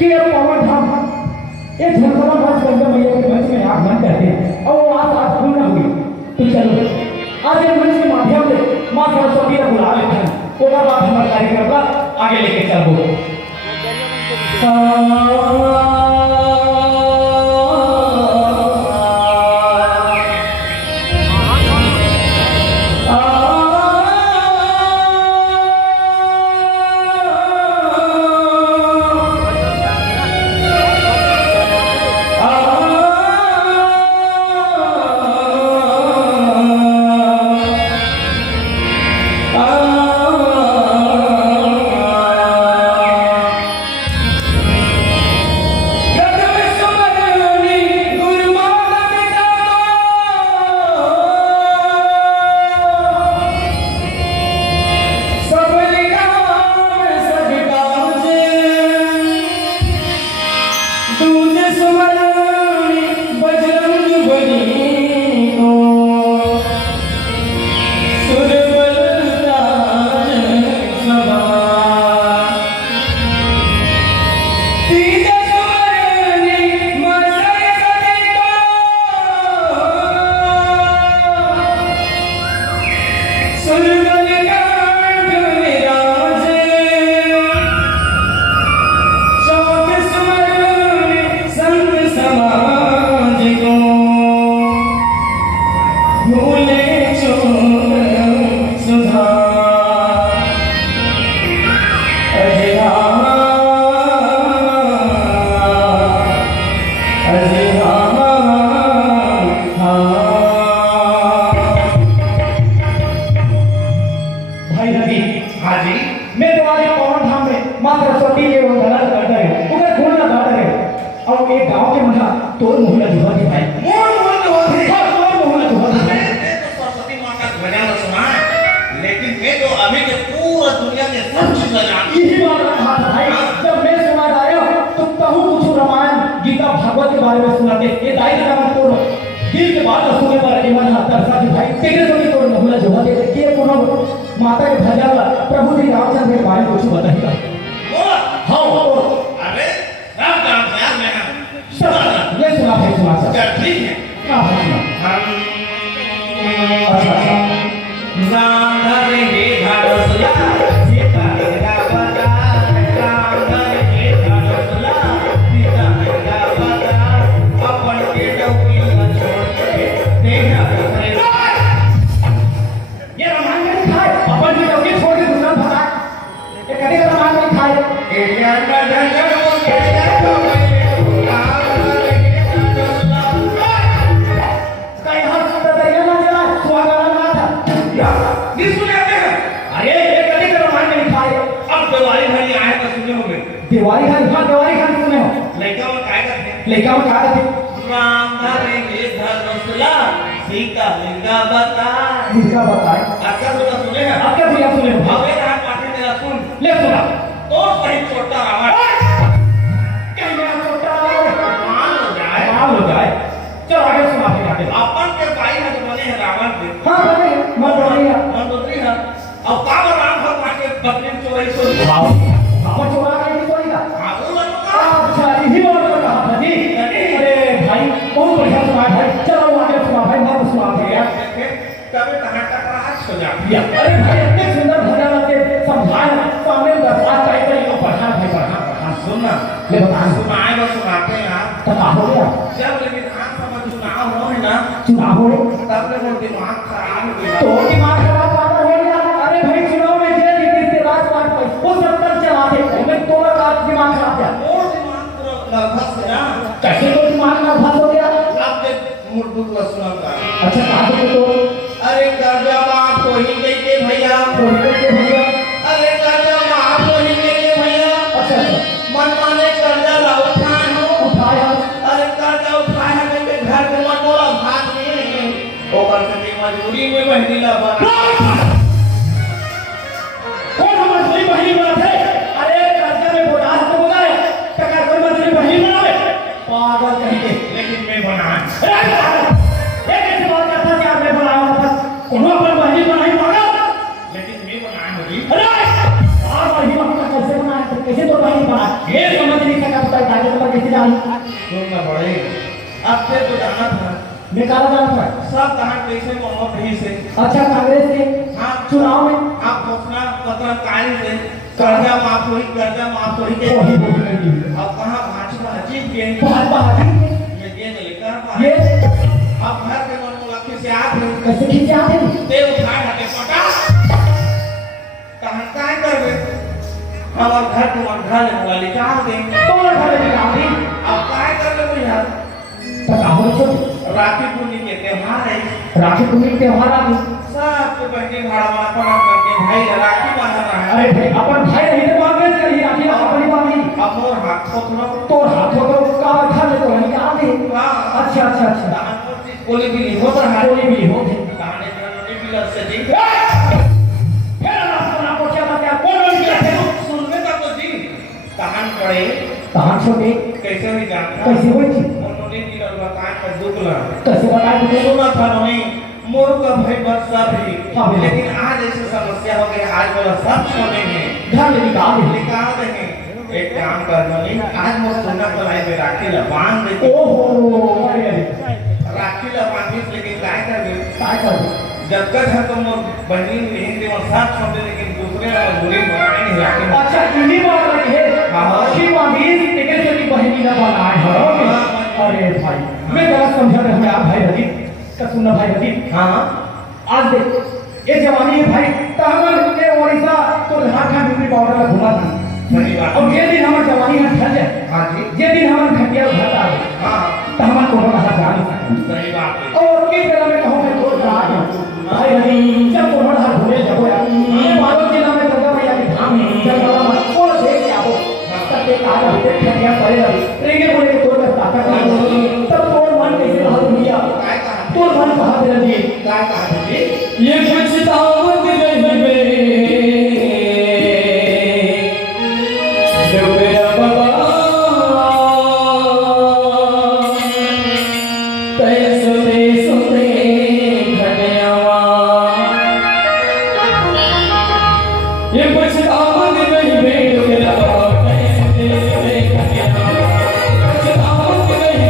कि ये पवन धाम ये झरकवा राज गंगा मैया के मंच में आगमन करते हैं और वो आज पूर्ण होगी। तो चलो आज ये मंच के माध्यम से माँ सरस्वती का बुला लेते हैं। ओकर बाद हमारे कार्यक्रम का आगे लेके चलबो। माता के भजन प्रभु जी रामचंद्र के बारे में कुछ बताइएगा। हाँ अरे राम राम यार मैं ये सुना भाई सुना सर ठीक है हाँ हम अच्छा राम धरे हे धरसला सीता का बता राम धरे हे धरसला सीता का बता अपन के डौकी छोड़ के देखा ये रामायण में लिखा है अपन की डौकी छोड़ के दूसरा भगा ये कभी रामायण में लिखा है ए ज्ञान का जंगल वो के दिवाली खान सुने हो लड़का में काय करते लड़का में क्या करते राम धरे हे धरसला सीता का बता बताए आपका सुने हैं आपका भी आप सुने हो हवे रात पाटे तेरा सुन ले सुना तो सही छोटा रावण कहीं ना छोटा मान हो जाए चलो आगे सुना फिर आगे अपन के भाई ने तो बने हैं रावण के हाँ बने मन मंत्री है अब पावर राम भगवान के बकरी चोरी सो पावर चोरा के नहीं कोई का अच्छा यही बात कर रहा था जी अरे भाई बहुत बढ़िया सुना है चलो आगे सुना भाई मत सुना भैया कभी टमाटर का हाथ हो जा अरे भाई इतने सुंदर भजन आते समझाए सामने दरबार टाइप का ये पढ़ा भाई पढ़ा सुनना ले बता सुनाए वो सुनाते हैं यार तब हो गया जब लेकिन आप समझ चुनाव हो है ना चुनाव हो तब ले वो दिमाग खराब हो गया तो दिमाग खराब हो गया अरे भाई चुनाव में जे जीते थे राजपाट पर वो 70 चलाते हमें तो दिमाग खराब है और दिमाग पूरा लगभग से ना कैसे तो दिमाग नर्वस हो गया आप देख मुर्दुक लसना का अच्छा कहां से तो अरे कर्जा माफ को ही देते भैया अरे कर्जा माफ को ही देते भैया अच्छा मन माने कर्जा ला उठाया अरे कर्जा उठाया के घर के मटोला भाग में ओकर से मजबूरी में बहनी ला बना कौन मजबूरी बहनी बना थे अरे कर्जा में बोला तो बोला है टका कोई मजबूरी बहनी बनावे पागल कहीं के लेकिन मैं बना ये कैसे बात करता कि आपने बनाया था उन्होंने अपना बहनी बनाई पागल लेकिन मैं बनाया होगी अरे और बहनी कैसे बनाया कैसे तो बहनी बना ये समझ नहीं सका जान सुनना पड़े अब से तो जाना था निकाला जाना था सब कहां कैसे मोहब्बत ही से अच्छा कांग्रेस के हाँ चुनाव में आप घोषणा पत्र कार्य से कर्जा माफ हुई के वही बोल रही है अब कहां भाजपा अजीब के भाजपा हाथी ये गेंद लेकर ये अब घर के मन मुलाकात से आते कैसे खींचे आते हैं ते उठाए हटे पटा कहां काय करबे हमार घर के मन घर ले वाली का दे तो घर में आती अब काय करबे बुझा पता हो तो राखी पूर्णिमा के त्योहार है राखी पूर्णिमा त्योहार आ गई सबके बहने भाड़ा वाला पड़ा करके भाई राखी बांध रहा है अरे भाई अपन भाई नहीं तो कांग्रेस के ही राखी अपनी बांधी अब मोर हाथ पकड़ो तो हाथों को का खा ले तो नहीं आते वाह अच्छा अच्छा अच्छा दानपुर कोली भी हो रहा है कोई भी हो कहानी जनवरी बिलर से जी फिर रास्ता ना पूछा मत कौन बन गया थे सुनने का तो जी कहान पड़े कहां छोटे कैसे हुई जानता कैसे हुई थी उन्होंने बिलर बताया का दुख लगा कैसे बताया तुमने सुना था नहीं मोर का भाई बस सब ही हाँ, लेकिन आज ऐसी समस्या हो गई आज बोला सब सुनेंगे घर में निकाल देंगे एक काम करना नहीं आज मैं सुनना पलाई पे राखी ला बांध दे ओहो अरे अरे राखी ला बांधी लेकिन काय कर जब तक है तो मोर बहनी नहीं थी वो साथ छोड़ दे लेकिन दूसरे वाला बुरी बनाई नहीं राखी अच्छा इन्हीं बात रही है हाँ। राखी बांधी टिकट से भी बहनी ना बनाए हो अरे भाई मैं जरा समझा रहा हूं यार भाई रवि का सुनना भाई रवि हां आज देख ये जवानी है भाई तहमल के ओडिशा तो झारखंड यूपी बॉर्डर में घुमा था सही बात और ये दिन हमार जवानी में ठल जाए हां जी ये दिन हमार घटिया उठाता है हां तो हमार को रहा जा नहीं सकता सही बात है और की तरह में कहूं मैं तो रहा हूं भाई रवि जब को बड़ा घूमे जाओ यार ये बालों जिला में गंगा मैया की धाम है जब वाला मत को देख के आओ तब के कहा जाते घटिया पड़े रवि ट्रेन के बोले तो का ताकत नहीं तब तो मन कैसे रहा दुनिया काय कहा तो मन कहा दे जी काय कहा जी ये कुछ दावत नहीं बे जो मेरा बाबा तैसे सुने घटियावा ये कुछ दावत नहीं बे जो मेरा बाबा तैसे सुने घटियावा कुछ दावत नहीं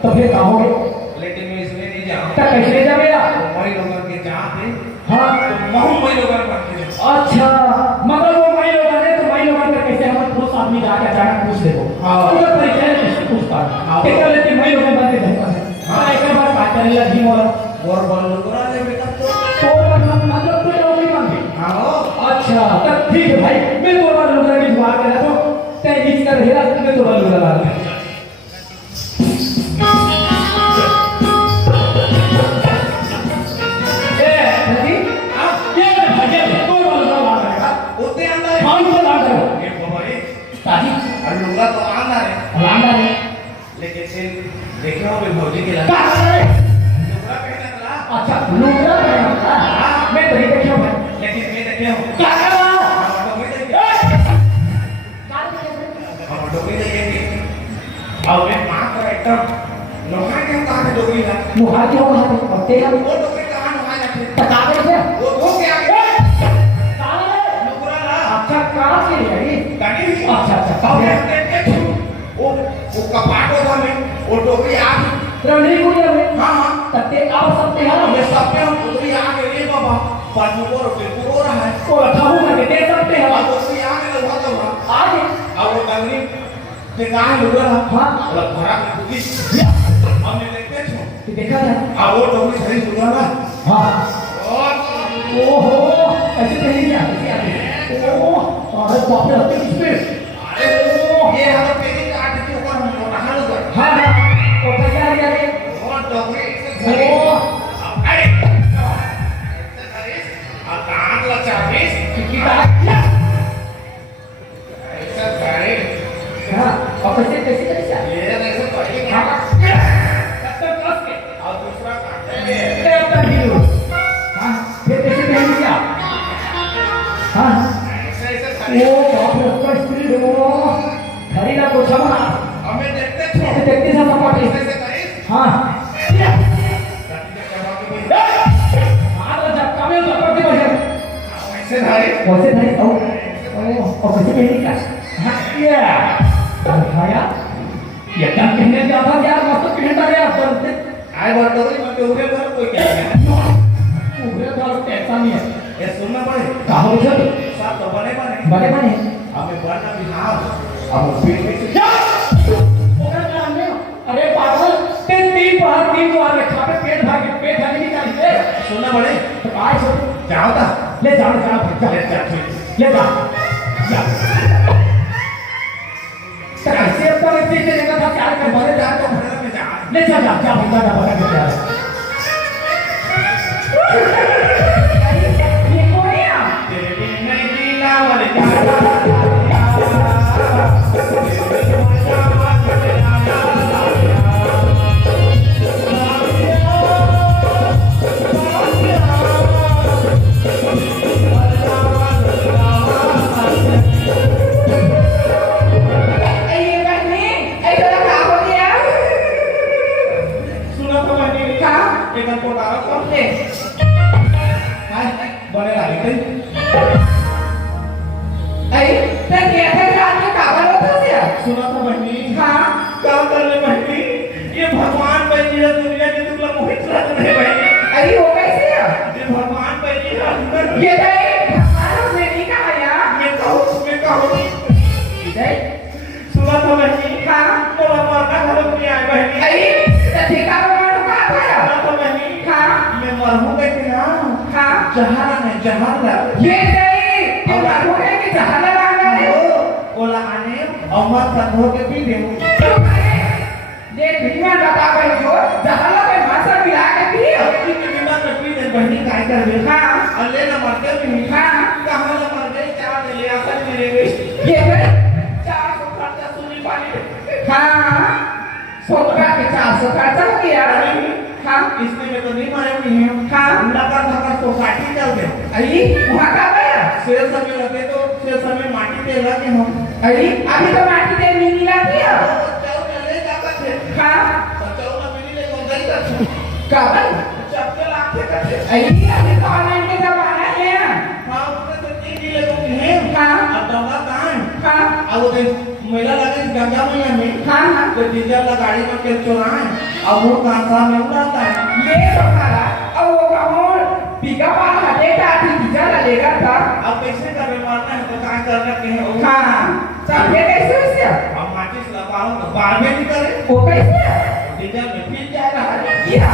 तो फिर कहोगे लेकिन मैं इसमें नहीं जाऊँ कैसे ले जावे वही लोग के जहाँ थे हाँ तो महू वही लोग करते हैं अच्छा मतलब वो वही लोग आते तो वही लोग आते कैसे हम पुरुष आदमी जाके अचानक पूछ देखो हाँ पूरा परिचय किससे पूछता हाँ कितना लेते वही लोग बनते थे हाँ एक बार बात करने लगी मोला और बोल लोग राजे बेटा तो मतलब तो लोग नहीं मानते हाँ अच्छा तब ठीक है भाई मैं तो बार लोग की दुआ कर रहा हूँ तय जिस कर हेरा मैं तो बार लोग लगा लूंगा तो आना है लेकिन फिर देखना होगा भौजी के लगा लूंगा पहना था अच्छा लूंगा पहना हाँ मैं तो नहीं देखा हूँ लेकिन मैं देखा हूँ क्या कर रहा तो मैं देखा हम डोगरी देखेंगे और मैं मां का एकदम लोहा के कहां पे डोगरी है लोहा के हो वहां पे तेरा वो डोगरी कहां लोहा जाते पता कैसे वो धो के आगे अच्छा कहां से है गाड़ी अच्छा अच्छा वो कपाटो था में वो डोगरी आग रवनी कुड़िया में हां हां तत्ते आप सबते हैं मैं सब पे हम डोगरी आग रे बाबा पर वो बिल्कुल हो रहा है वो रखा हुआ है दे सकते हैं और डोगरी आग ले हुआ तो आगे और वो डंगरी के गाय लुगा हां और भरा में डुगी हमने देखते छो देखा है और वो डोगरी सही लुगा ना हां ओ ओहो ऐसे कहीं नहीं आते ओह अरे बाप रे अति स्पीड अरे ये हम पेरी काट के ऊपर हम रहा लो हाँ हाँ वो क्या क्या रे और डोगरी ओ अरे आकांत ला चाबीस की बात ऐसा करे हाँ और कैसे कैसे कैसे ये ऐसे तो ये हाँ कत्तर कस के और दूसरा काटते हैं ये अपना हीरो हाँ फिर कैसे कहीं किया हाँ ऐसे ऐसे ओ बाप रे उसका स्पीड हो धरी ना कुछ हम हमें देखते ऐसे देखते सा सपाटी ऐसे करे हाँ ऐसे धारे कैसे नहीं ओ कैसे कहीं का हाँ ये खाया ये क्या कहने क्या था यार मस्त कहता है यार पर आए बार डोगरी में डोगरे घर कोई क्या है पूरे बार कैसा नहीं है ये सुनना पड़े कहाँ हो सर साथ तो बने बने हमें बनना बिहार अब फिर अरे पागल तीन बार रखा पे पेट भागे नहीं चाहिए सुनना पड़े तो आज जाओ था ले जाओ ले जा ले जा कैसे अब तक ऐसे चलेगा था क्या कर बोले जा तो में जा ले जा बता ये कौन है तेरे बिन नहीं जीना वाले जा बने लागे थे सुना था बहनी हाँ क्या कर रहे बहनी ये भगवान बहनी है दुनिया की तुमला मोहित रह रहे बहनी अरे वो कैसे है ये भगवान बहनी है ये भगवान से नहीं कहा यार मैं कहूँ इधर सुना था बहनी हाँ बोला मरना घर में आए बहनी अरे ठेका भगवान कहा था सुना था बहनी हाँ मैं मरहूँ कहते ना हाँ जहारा नहीं जहारा ये नहीं तो लागू है कि जहाना लागना है बोला आने अमर तत्व के पी दे ये भीमा बता गई हो जहाना पे मासा मिला के पी अपनी के बिना में पी दे बहनी काय कर बे हाँ अल्ले ना मरते भी हाँ कहाँ ना मर गए चार ले ले आकर मेरे गए ये फिर 400 खर्चा सुनी पानी हाँ सोचा के 400 खर्चा हो गया हाँ इसमें मैं तो नहीं मारे हुए हैं हाँ लगा धका सोसाइटी चल गए अरे वहाँ का गया शेर समय लगे तो शेर समय माटी पे लगे हम अरे अभी तो माटी दे नहीं मिला दिया चौक में ले जाकर थे हाँ चौक में मिली ले कौन गई था कब चपके लाखे करते अरे अभी तो ऑनलाइन के जमाना है हाँ उसने तो तीन ले को हैं हाँ अब डंगा कहाँ है हाँ अब वो मेला लगे गंगा मैया में हाँ हाँ तो डीजल ला गाड़ी में के चुराए अब वो कांसा में उड़ाता है ये तो खाला और वो कौन पिका वाला हटेगा आधी डीजल लेगा था अब कैसे कर मारना है तो क्या करना के है हाँ सब ये कैसे उससे अब माचिस लगाओ तो बार में नहीं करे वो कैसे डीजल में फिर जाएगा क्या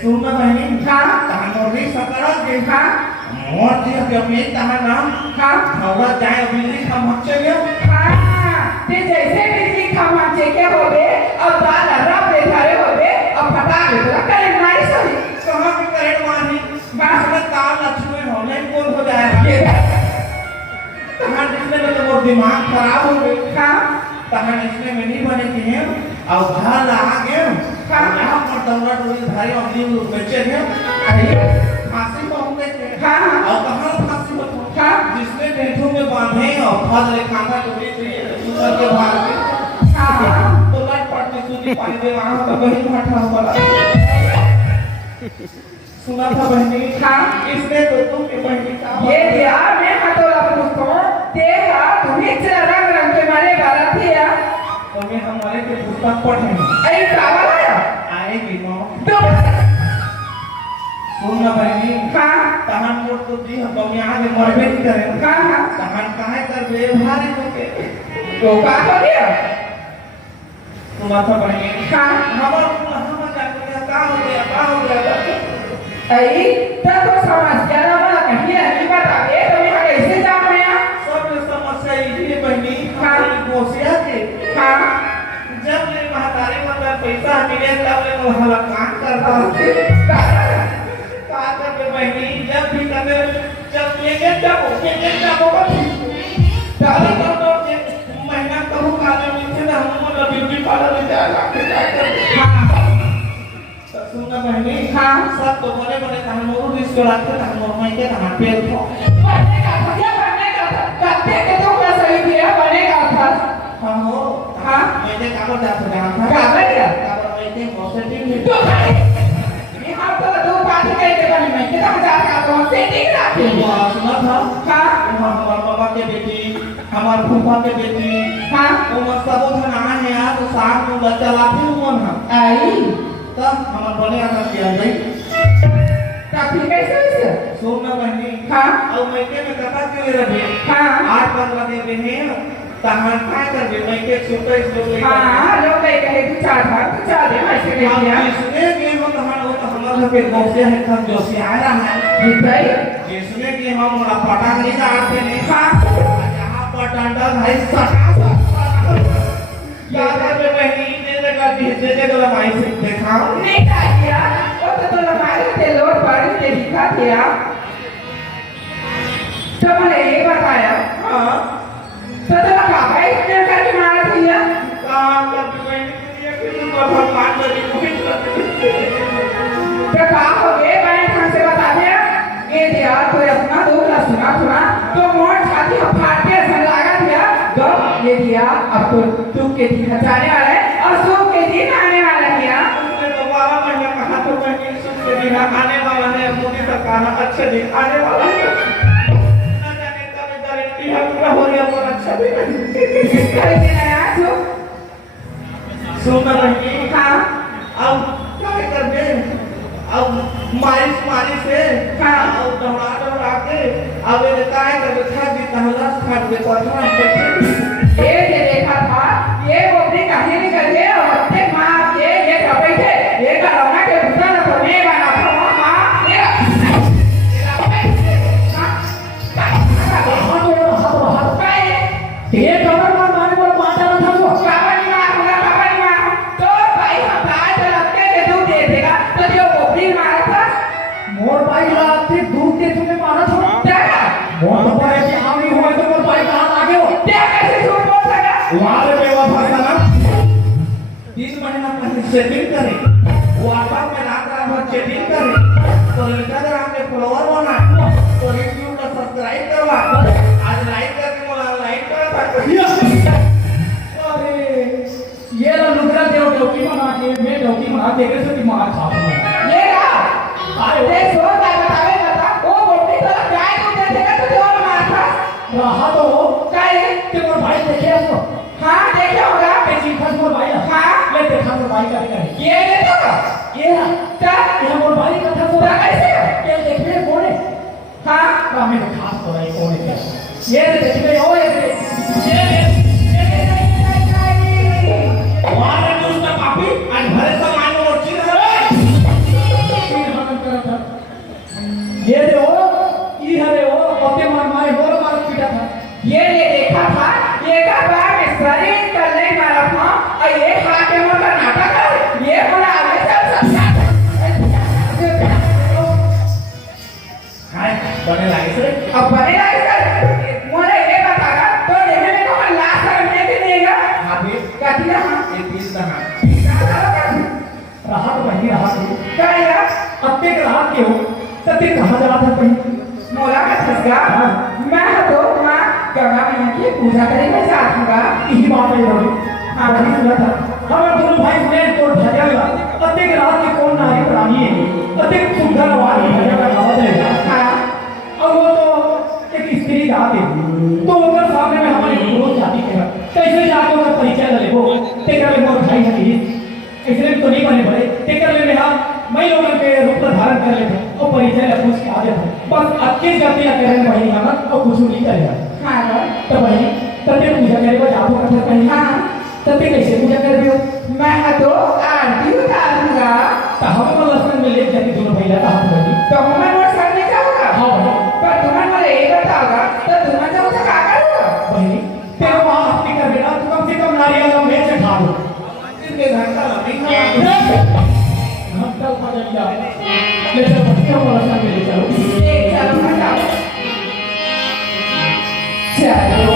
सुनना बहनी हाँ तानोरी सकरा के हाँ मोर दिया के अपने तहां नाम हाँ हवा जाए बिजली का मक्चे गया हाँ ते जैसे बिजली खामा चेके होबे अब बाल रब रे धारे होबे अब फटा के तो करे नहीं सही कहां पे करंट मारनी बास में तार लक्ष्मी होने कौन हो जाए ये तहां जिसने में तो वो दिमाग खराब हो गई हाँ तहां इसने में नहीं बने के हैं और भाल आ गए हाँ यहां पर दौरा डोरी भाई अगली बच्चे हैं अरे फांसी में होंगे हाँ और कहां फांसी में हाँ जिसने ढेठों में बांधे और फल रे खाना डोरी सुंदर के भाग में हाँ तो लाइट पड़ती सूजी पानी दे वहां का बहन हटा वाला सुना था बहनी हाँ इसने तो तुम के बहनी का ये दिया मैं हटोला पूछतो तेरा तुम्हें चला रंग के मारे बारा थी या तुम्हें हमारे के पुस्तक पढ़े अरे कावल है आएगी मां तो सुनना बहनी हाँ तहां मोट तो दी हम यहां से मरबे नहीं करे हाँ हाँ तहां काहे कर बे भारी तो के तो का कर दिया सुना था बहनी हाँ हमारा हम जाके का हो गया आई तब तो समस्या ना मला कहीं नहीं बता दे तो मैं कैसे जाऊं मैं सब समस्या ये बहनी हाँ। हमारी गोसिया के हाँ जब मेरे महतारी मतलब पैसा मिले तब ले वो हला काम करता हूँ का करके बहनी जब भी कदे जब लेके जाओ तब तो महीना कहूँ काले मिलते ना हम मतलब ब्यूटी पार्लर में जाएगा सुनना बहनी हाँ। सब तो बने बने कहां मोरू रिस्क रखते कहां मोर में के कहां पेड़ को बनेगा करते के तो का सही दिया बनेगा था हां हो हाँ। मैंने काबर जाते जहां था काबर क्या? काबर मैंने पॉजिटिव है तो भाई ये आप तो दो बात कह के बने मैं कितना जा का तो सेटिंग रखे वो सुना था हाँ हमारे बाबा के बेटी हमारे फूफा के बेटी हाँ वो सब उधर आए हैं यार तो साथ में बच्चा लाते हुए ना आई तब हमारे बने आना किया गई काफी कैसे वैसे सोना बहनी हाँ और मैके में कथा के लिए रहे हाँ 8-15 दिन में तहां काय कर दे मैके छुपे लोग ले हाँ लोग कहे तू चार दे मैं से कह दिया जिसने कि हम तहां वो तो हमारे पे गोसे है हम जो से आ रहा है जी भाई जिसने कि हम पटाख नहीं आते नहीं हाँ यहाँ पर डंडा भाई सटा क्या कर दे बहनी दे देगा भाई से देखा नहीं किया वो तो हमारे ते लोड पड़ी ते दिखा दिया तो मैंने ये बताया हां तो काका इतने करके मारा दिया काम कर बहनी के लिए कि तो भगवान मेरी कोई तो कहा हो गए मैंने कहां से बता दिया ये दिया तो अपना दुख ना सुना तो मोट छाती हम फाट के ऐसा लगा दिया तो ये दिया अब तो दुख के दिन जाने वाला है और सुख के दिन आने वाला है उसने तो 12 महीना कहा तो बहनी सुन के दिन आने वाला है मोदी सरकार अच्छे दिन आने वाला है ना जाने कब गारंटी है पूरा हो गया पर अच्छा दिन कल दिन आया तो सुन बहनी हाँ अब क्या कर दे अब मारी से हाँ। अब दौड़ा के अब ये काय कर था कि कहला खा दे पठा ये देखा था ये वो अपनी कहानी करके और अपने माँ के ये कपड़े थे ये करोना के दूसरा ना तो नहीं बना था माँ ये ये कमर मारने वाला माता ना था वो कावड़ी माँ तो भाई हम गाय तो लगते के दूध दे देगा तो जो वो भी मारा था मोर भाई रात दूध के तुम्हें मारा था देखा मोर भाई की आमी हुआ तो मोर भाई कहां आगे हो देख कैसे झूठ बोल सका वहां पे बेवफा था ना 3 महीना पहले सेटिंग करे व्हाट्सएप में रात भर चैटिंग करे तो इंस्टाग्राम पे फॉलोअर बना तो यूट्यूब का सब्सक्राइब करवा आज लाइक करके बोला लाइक करा था अरे ये ना लुगरा देव डोकी बना के मैं डोकी बना के कैसे की मार खा ये रहा अरे सो का बतावे बता वो बोलती तो गाय को दे देगा तो और मार था रहा तो हो काय कि मोर भाई देखे उसको हाँ देखे होगा कैसी फस मोर भाई हाँ ले देखा मोर भाई का करे ये देखो ये ना क्या ये मोर भाई का था तो कैसे ये देखने कोने हाँ कामे में खास तो नहीं कोने क्या ये देखने हो ये वहां पे उसका काफी आज भरे सामान और चीज है ये देखो ई हरे हो पत्ते मार मारे बोल मार पीटा था ये देखा था ये का बैग शरीर करने वाला था और ये हाथ में का नाटक है ये बड़ा आगे चल सकता हाय बने लागे से अब बनेगा इसका मोरे ये बतागा तो देखने में तो लास्ट करने के देगा अभी काटिया हां ये तीन दहा राहत वही रहा तू कहेगा अत्ते के राहत के हो तत्ते कहां जा रहा था कहीं मोला का छसगा मैं तो मां गंगा मैया की पूजा करेंगे साथ होगा यही बात है रोटी हां वही सुना था हमारे दोनों भाई ने तो भजन अत्ते के राहत के कौन नारी प्राणी है अत्ते सुंदर आवाज भजन का गावा देगा हां और वो तो एक स्त्री जात है तो उनके सामने में हमारे दोनों जाति के कैसे जाके उनका परिचय ले वो तेरा ले मोर भाई है इसलिए तो नहीं बने बड़े तेकर ले में मैं लोगों के रूप धारण कर लेते और परिचय ले पूछ के आ जाते बस अक्के जाते या करें वही हम और कुछ नहीं करेगा हां तो वही तते पूजा करे वो जातो कथा कहीं हां तते कैसे पूजा कर रहे हो मैं तो आरती उतारूंगा तो हम लसन में ले जाके दोनों भैया का हाथ लगी जा ले चलो क्या वाला संग ले चलो चलो चलो